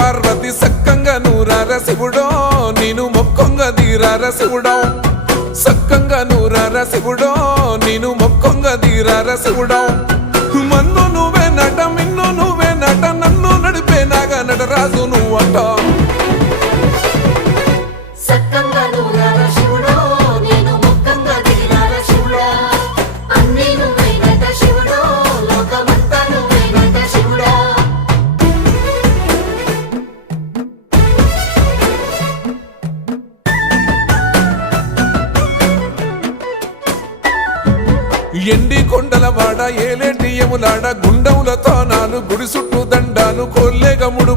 పార్వతి సక్కంగా నూరార శివుడో నేను మొక్కొంగ దీరార శివుడో సక్కంగా నూరార శివుడో నేను మొక్కొంగ దీరార శివుడో మన్ను నువ్వే నట మిన్ను నువ్వే నట నన్ను నడిపే నాగ నటరాజు నువ్వంట ఎండి కొండలవాడ ఏలేటి యములాడ గుండములతో నాలు గుడి చుట్టూ దండాలు కొల్లేగముడు